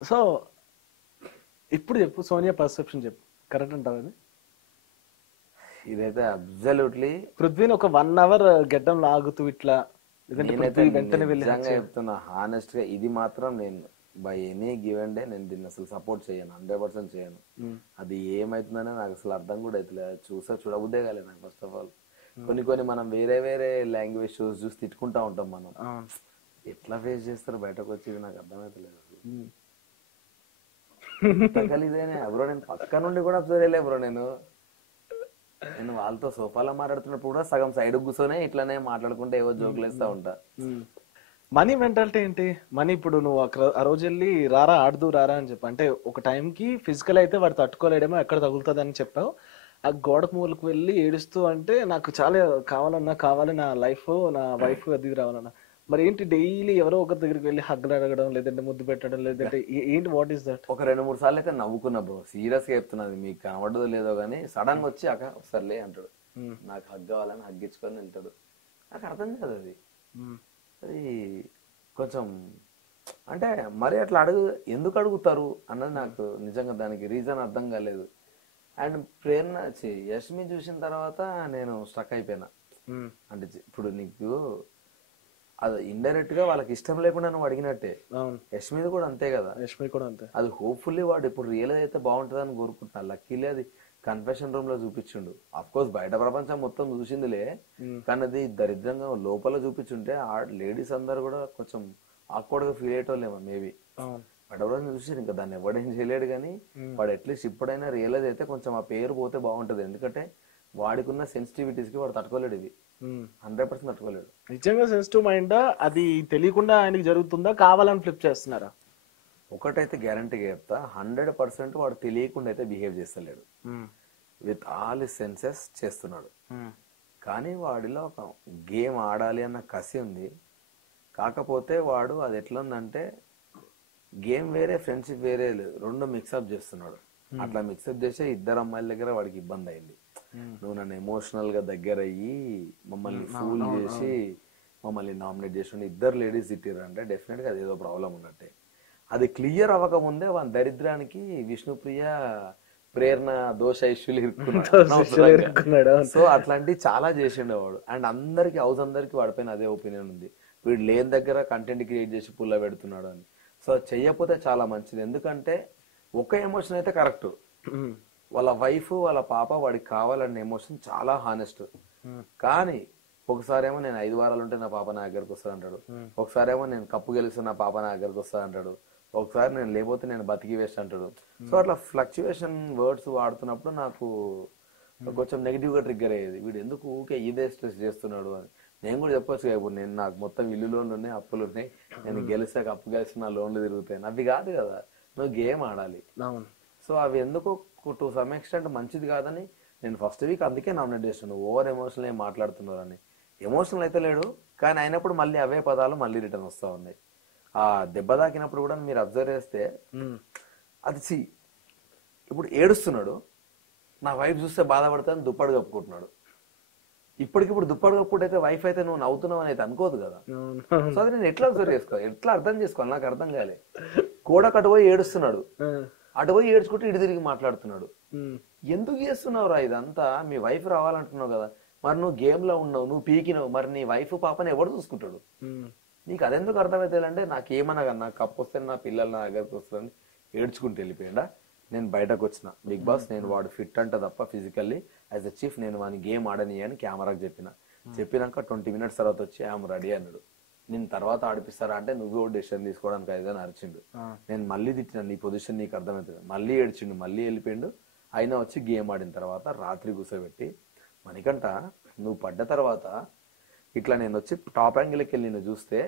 So ఇప్పుడు చెప్పు, Sonia perception చెప్పు, కరెక్ట్ అంటావు అది? ఇదైతే అబ్జల్యూట్లీ పృథ్వీని ఒక 1 hour గెడ్డం లాగుతూ ఇట్లా, లేదంటే నేనైతే పృథ్వీ వెంటనే వెళ్ళి నిజంగా చెప్తున్నా హానెస్ట్ గా, ఇది మాత్రం నేను బై ఎనీ గివెన్ డే నేను దీన్ని అసలు సపోర్ట్ చేయను, 100% చేయను. అది ఏమైతుందనే నాకు అసలు అర్థం కూడా అవుతలేదు. చూడబుద్దే కాలేదు నాకు ఫస్ట్ ఆఫ్ ఆల్. కొన్ని మనం వేరే వేరే లాంగ్వేజ్ షోస్ చూసి తిట్టుకుంటా ఉంటాం మనం. ఎట్లా ఫేస్ చేస్తారు బయటకు వచ్చి నాకు అర్థమైతలేదు అసలు. ఇదేనే బ్రో, నేను పక్క నుండి కూడా అబ్జర్వ్ చేయలే బ్రో. నేను వాళ్ళతో సోఫాలో మాట్లాడుతున్నప్పుడు కూడా సగం సైడ్ కూర్చొని ఇట్లానే మాట్లాడుకుంటే ఏవో జోకులు వేస్తా ఉంటా. మనీ మెంటాలిటీ ఏంటి? మనీ ఇప్పుడు నువ్వు ఆ రోజు వెళ్ళి రారా ఆడుతూ రారా అని చెప్పి, అంటే ఒక టైంకి ఫిజికల్ అయితే వాడు తట్టుకోలేడేమో, ఎక్కడ తగులుతుంది అని చెప్పావు. ఆ గోడకు మూలకు వెళ్ళి ఏడుస్తూ అంటే నాకు చాలా కావాలి నా లైఫ్, నా వైఫ్ అది రావాలన్నా. మరి ఏంటి డైలీ ఎవరో ఒకరి దగ్గరికి వెళ్ళి హగ్గులు అడగడం, లేదంటే ముద్దు పెట్టడం, లేదంటే ఏంటి, వాట్ ఈస్ దట్? ఒక 2-3 సార్లు అయితే నవ్వుకున్నా బ్రో, సీరియస్ గా చెప్తున్నది, మీకు కనబడదో లేదో గానీ సడన్ గా వచ్చి అక్క ఒకసారిలే అంటాడు, నాకు హగ్ కావాలని హగ్గించుకొని వెళ్తాడు. నాకు అర్థం కాదు అది. అది కొంచెం అంటే మరి అట్లా ఎందుకు అడుగుతారు అన్నది నాకు నిజంగా దానికి రీజన్ అర్థం కాలేదు. అండ్ ప్రేరణ యష్మి చూసిన తర్వాత నేను స్ట్రక్ అయిపోయినా. అంటే ఇప్పుడు నీకు అది ఇండైరెక్ట్ గా వాళ్ళకి ఇష్టం లేకుండా నువ్వు అడిగినట్టే. యష్మిది కూడా అంతే కదా, యష్మి కూడా అంతే. అది హోప్ఫుల్లీ వాడు ఇప్పుడు రియలైజ్ అయితే బాగుంటుందని కోరుకుంటున్నా. లక్కీలీ అది కన్ఫెషన్ రూమ్ లో చూపించిండు. అఫ్ కోర్స్ బయట ప్రపంచం మొత్తం చూసిందిలే, కానీ అది దరిద్రంగా లోపల చూపించుంటే ఆ లేడీస్ అందరు కూడా కొంచెం ఆక్వర్డ్ గా ఫీల్ అయ్యేటోళ్ళేమో మేబీ. బయట ప్రపంచం చూసి ఇంకా దాన్ని ఎవడేం చేయలేడు, కానీ వాడు అట్లీస్ట్ ఇప్పుడైనా రియలైజ్ అయితే కొంచెం ఆ పేరు పోతే బాగుంటది. ఎందుకంటే వాడికి ఉన్న సెన్సిటివిటీస్ కి వాడు తట్టుకోలేడు, ఇది 100% తట్టుకోలేడు. నిజంగా సెన్సిటివ్ మైండ్ అది తెలియకుండా ఆయనకి జరుగుతుందా, కావాలని ఫ్లిప్ చేస్తున్నారా? ఒకటైతే గ్యారంటీగా చెప్తా, 100% వాడు తెలియకుండా అయితే బిహేవ్ చేస్తలేడు, విత్ ఆల్ సెన్సెస్ చేస్తున్నాడు. కానీ వాడిలో ఒక గేమ్ ఆడాలి అన్న కసి ఉంది. కాకపోతే వాడు అది ఎట్లా ఉందంటే, గేమ్ వేరే ఫ్రెండ్షిప్ వేరే రెండు మిక్సప్ చేస్తున్నాడు. అట్లా మిక్సప్ చేసే 2 అమ్మాయిల దగ్గర వాడికి ఇబ్బంది అయింది. నువ్వు నన్ను ఎమోషనల్ గా దగ్గర అయ్యి మమ్మల్ని ఫూల్ చేసి మమ్మల్ని నామినేట్ చేసి 2 లేడీస్ తిట్టారు అంటే డెఫినెట్ గా అదేదో ప్రాబ్లం ఉన్నట్టే. అది క్లియర్ అవ్వక ముందే వాని దరిద్రానికి విష్ణుప్రియ ప్రేరణ దోష ఇష్యూలు ఇరుక్కున్నాడు. సో అట్లాంటి చాలా చేసిండేవాడు. అండ్ అందరికి హౌస్ అందరికి వాడిపోయిన అదే ఒపీనియన్ ఉంది, వీడు లేని దగ్గర కంటెంట్ క్రియేట్ చేసి పుల్ల పెడుతున్నాడు అని. సో చెయ్యకపోతే చాలా మంచిది. ఎందుకంటే ఒక ఎమోషన్ అయితే కరెక్ట్, వాళ్ళ వైఫ్ వాళ్ళ పాప వాడికి కావాలన్న ఎమోషన్ చాలా హానెస్ట్. కానీ ఒకసారేమో నేను 5 వారాలు ఉంటే నా పాప నా దగ్గరకు వస్తా అంటాడు, ఒకసారేమో నేను కప్పు గెలిస్తే నా పాప నా దగ్గరకు వస్తా అంటాడు, ఒకసారి నేను లేకపోతే నేను బతికి వేస్ట్ అంటాడు. సో అట్లా ఫ్లక్చుయేషన్ వర్డ్స్ వాడుతున్నప్పుడు నాకు కొంచెం నెగిటివ్ గా ట్రిగ్గర్ అయ్యేది. వీడు ఎందుకు ఊకే ఇదే స్ట్రెస్ చేస్తున్నాడు అని. నేను కూడా చెప్పొచ్చు, ఇప్పుడు నేను నాకు మొత్తం ఇల్లు లోన్లు ఉన్నాయి, అప్పులు ఉన్నాయి, నేను గెలిస్తే అప్పు గెలిస్తే నా లోన్లు తిరుగుతాయి. అవి కాదు కదా, నువ్వు గేమ్ ఆడాలి. సో అవి ఎందుకు టు సమ్ ఎక్స్టెంట్ మంచిది కాదని నేను ఫస్ట్ వీక్ అందుకే నామినేట్ చేస్తాను. ఓవర్ ఎమోషనల్ ఏం మాట్లాడుతున్నారు అని. ఎమోషనల్ అయితే లేడు, కానీ అయినప్పుడు మళ్ళీ అవే పదాలు మళ్ళీ రిటర్న్ వస్తా ఉన్నాయి. ఆ దెబ్బ తాకినప్పుడు కూడా మీరు అబ్జర్వ్ చేస్తే అది ఇప్పుడు ఏడుస్తున్నాడు, నా వైఫ్ చూస్తే బాధపడతాను దుప్పటి కప్పుకుంటున్నాడు. ఇప్పటికిప్పుడు దుప్పటి కప్పుకుంటే వైఫ్ అయితే నువ్వు నవ్వుతున్నావు అని అయితే అనుకోదు కదా. సో అది నేను ఎట్లా అబ్జర్వ్ చేసుకోవాలి, ఎట్లా అర్థం చేసుకోవాలి, నాకు అర్థం కాలే. కోడకు అటుపోయి ఏడుస్తున్నాడు, అటుపోయి ఏడ్చుకుంటే ఇటు తిరిగి మాట్లాడుతున్నాడు. ఎందుకు చేస్తున్నావు రా ఇదంతా? మీ వైఫ్ రావాలంటున్నావు కదా, మరి నువ్వు గేమ్ లో ఉన్నావు, నువ్వు పీకినావు, మరి నీ వైఫ్ పాపని ఎవడు చూసుకుంటాడు? నీకు అదెందుకు అర్థమైతే అంటే, నాకేమనగా నాకు కప్పు వస్తే నా పిల్లలు నా దగ్గరకు వస్తారని ఏడ్చుకుంటూ వెళ్ళిపోయిందా. నేను బయటకు వచ్చిన బిగ్ బాస్, నేను వాడు ఫిట్ అంట తప్ప ఫిజికల్లీ యాజ్ అ చీఫ్ నేను వాని గేమ్ ఆడని అని కెమెరాకి చెప్పినాక 20 minutes తర్వాత వచ్చి ఐఎమ్ రెడీ అన్నాడు. నేను తర్వాత ఆడిపిస్తారా అంటే నువ్వే డెసిషన్ తీసుకోవడానికి అయిదని అరిచిండు. నేను మళ్ళీ తిట్టిన, నీ పొజిషన్ నీకు అర్థమవుతుంది, మళ్ళీ ఏడ్చిండు, మళ్ళీ వెళ్ళిపోయిండు. అయినా వచ్చి గేమ్ ఆడిన తర్వాత రాత్రి కూర్చోబెట్టి, మణికంట నువ్వు పడ్డ తర్వాత ఇట్లా నేను వచ్చి టాప్ యాంగిల్కి వెళ్ళి నేను చూస్తే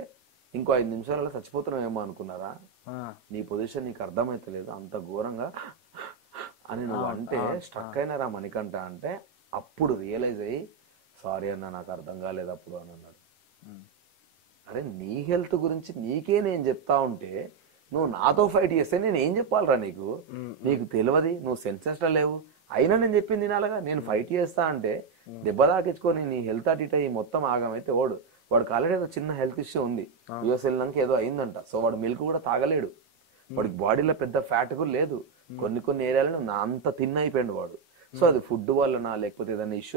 ఇంకో 5 నిమిషాలలో చచ్చిపోతున్నావేమో అనుకున్నారా, నీ పొజిషన్ నీకు అర్థమైతలేదు అంత ఘోరంగా అని నువ్వు అంటే స్ట్రక్ అయినారా మణికంట అంటే, అప్పుడు రియలైజ్ అయ్యి సారీ అన్న నాకు అర్థం కాలేదు అప్పుడు అని అన్నాడు. అరే నీ హెల్త్ గురించి నీకే నేను చెప్తా ఉంటే నువ్వు నాతో ఫైట్ చేస్తే నేను ఏం చెప్పాలరా నీకు? నీకు తెలియదు, నువ్వు సెన్సెస్ లో లేవు. అయినా నేను చెప్పింది తినాలగా. నేను ఫైట్ చేస్తా అంటే దెబ్బ తాకించుకొని నీ హెల్త్ అటు ఈ మొత్తం ఆగమైతే వాడు ఆల్రెడీ ఏదో చిన్న హెల్త్ ఇష్యూ ఉంది, యూఎస్ వెళ్ళినాక ఏదో అయిందంట. సో వాడు మిల్క్ కూడా తాగలేడు. వాడికి బాడీలో పెద్ద ఫ్యాట్ కూడా లేదు, కొన్ని ఏరియాలను అంత తిన్ అయిపోయింది వాడు. సో అది ఫుడ్ వల్లనా లేకపోతే ఏదైనా ఇష్యూ